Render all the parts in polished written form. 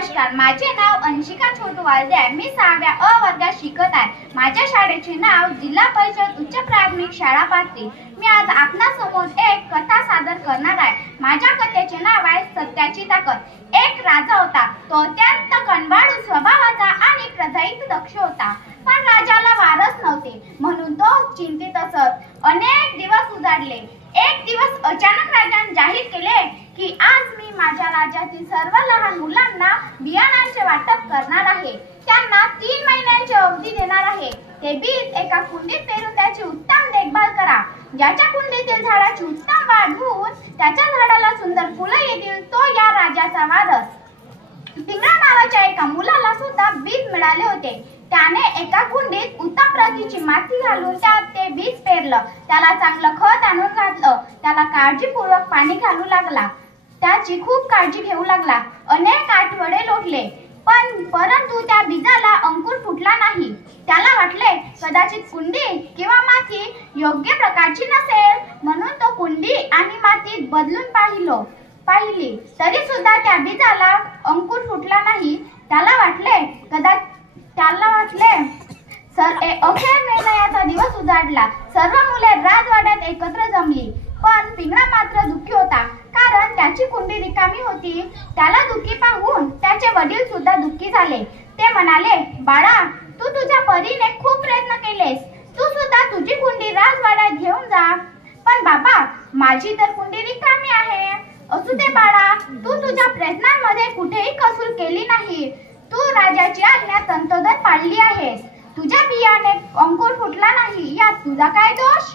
नमस्कार, माझे नाव अंशिका छोटू वाळदे आहे। मी 6व्या अ वर्गात शिकत आहे। माझ्या शाळेचे नाव जिल्हा परिषद उच्च प्राथमिक शाळा पाथरी। मी आज आपणासमोर एक कथा सादर करणार आहे। माझ्या कथेचे नाव आहे सत्याची ताकद। एक राजा होता, तो अत्यंत कणवाळू स्वभावाचा आणि प्रजाहित दक्ष होता। पण राजाला वारस नव्हते, म्हणून तो चिंतित असत। अनेक दिवस उजाडले। एक दिवस अचानक राजाने जाहीर केले की आज मी माझ्या राज्यातील सर्व लहान मुलांना बियाणांचे वाटप करणार आहे। त्यांना 3 महिन्यांची अवधी देणार आहे। ते बीज एका कुंडीत पेरून त्याची उत्तम देखभाल करा। ज्याच्या कुंडीतील झाडाची उत्तम वाढ होऊन त्याच्या झाडाला सुंदर फुलं येतील, तो या राजाचा वारस। पिंगळा नावाच्या एका मुलाला सुद्धा बीज मिळाले होते। त्याने एका कुंडीत उत्तम प्रतीची माती घालून त्यात ते बीज पेरलं। त्याला चांगलं खत आणून घातलं। त्याला काळजीपूर्वक पाणी घालू लागला। त्याची खूप काळजी घेऊ लागला। अनेक आठवडे लोटले, परंतु त्या बीजाला अंकुर फुटला नाही। त्याला वाटले कदाचित कुंडी किंवा माती योग्य प्रकारची नसेल, म्हणून तो कुंडी आणि माती बदलून पाहिली तरी सुद्धा त्या बीजाला अंकुर फुटला नाही। त्याला वाटले अखेर निर्णयाचा दिवस उजाडला। सर्व मुले राजवाड्यात एकत्र जमली, पण पिंगळा मात्र दुःखी होता, कारण त्याची कुंडी रिकामी होती। त्याला दुःखी पाहून त्याचे वडील सुद्धा दुःखी झाले। ते म्हणाले, बाळा, तू तुझ्या परीने खूप प्रयत्न केलेस, तू सुद्धा तुझी कुंडी राजवाड्यात घेऊन जा। पण बाबा, माझी तर कुंडी रिकामी आहे। असू दे बाळा, तू तुझ्या प्रयत्नांमध्ये कुठेही कसूर केली नाही। तू राजाची आज्ञा तंतोतंत पाळली आहेस। तुझ्या बियाने अंकुर फुटला नाही, यात तुझा काय दोष?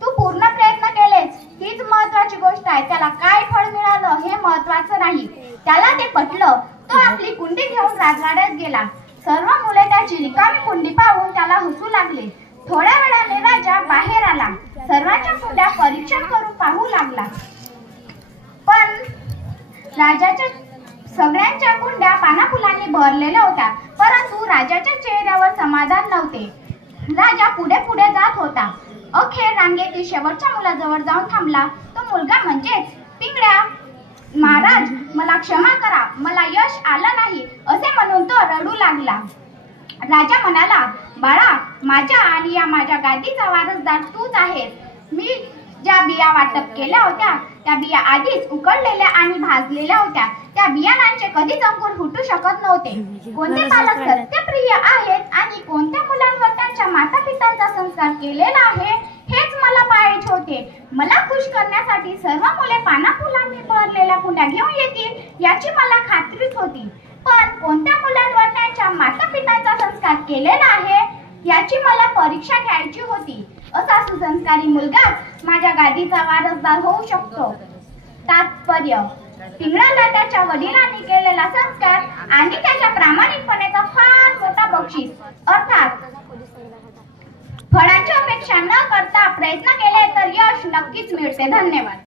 तू पूर्ण प्रयत्न केलेस, हीच महत्वाची गोष्ट आहे। त्याला काय फळ मिळालं हे महत्वाचं नाही। त्याला ते पटलं। तो आपली कुंडी घेऊन राजवाड्यात गेला। सर्व मुले त्याची रिकामी कुंडी पाहून त्याला हसू लागले। थोड्या वेळाने राजा बाहेर आला। सर्वांच्या कुंड्या परीक्षण करून पाहू लागला, पण राजाच्या सगळ्यांच्या कुंड्या पानाफुलांनी भरलेल्या होत्या, परंतु राजाच्या चेहऱ्यावर समाधान नव्हते। राजा पुढे पुढे जात होता। अखेर रांगेतील शेवटच्या मुलाजवळ जाऊन थांबला। तो मुलगा म्हणजेच पिंगळ्या, महाराज, मला क्षमा करा, मला यश आलं नाही, असे म्हणून तो रडू लागला। राजा म्हणाला, बाळा, माझ्या आणि या माझ्या गादीचा वारसदार तूच आहेस। मी ज्या बिया वाटप केल्या होत्या त्या बिया आधीच उकडलेल्या आणि भाजलेल्या होत्या। त्या बियाणांचे कधीच अंकुर फुटू शकत नव्हते। कोणते पालक सत्यप्रिय आहेत आणि कोणत्या मुलांवर त्यांच्या माता पित्यांचा संस्कार केलेला आहे, हेच मला पाहायचे होते। मला खुश करण्यासाठी सर्व मुले पानाफुलांनी भरलेल्या कुंड्या घेऊन येतील याची मला खात्रीच होती, पण कोणत्या मुलांवर त्यांच्या माता पित्यांचा संस्कार केलेला आहे याची मला परीक्षा घ्यायची होती। असा सुसंस्कारी मुलगाच माझ्या गादीचा वारसदार होऊ शकतो। तात्पर्य: पिंगळाला त्याच्या वडिलांनी केलेला संस्कार आणि त्याच्या प्रामाणिकपणाचा फार मोठा बक्षीस अर्थात फळांची अपेक्षा न करता प्रयत्न केले तर यश नक्कीच मिळते। धन्यवाद।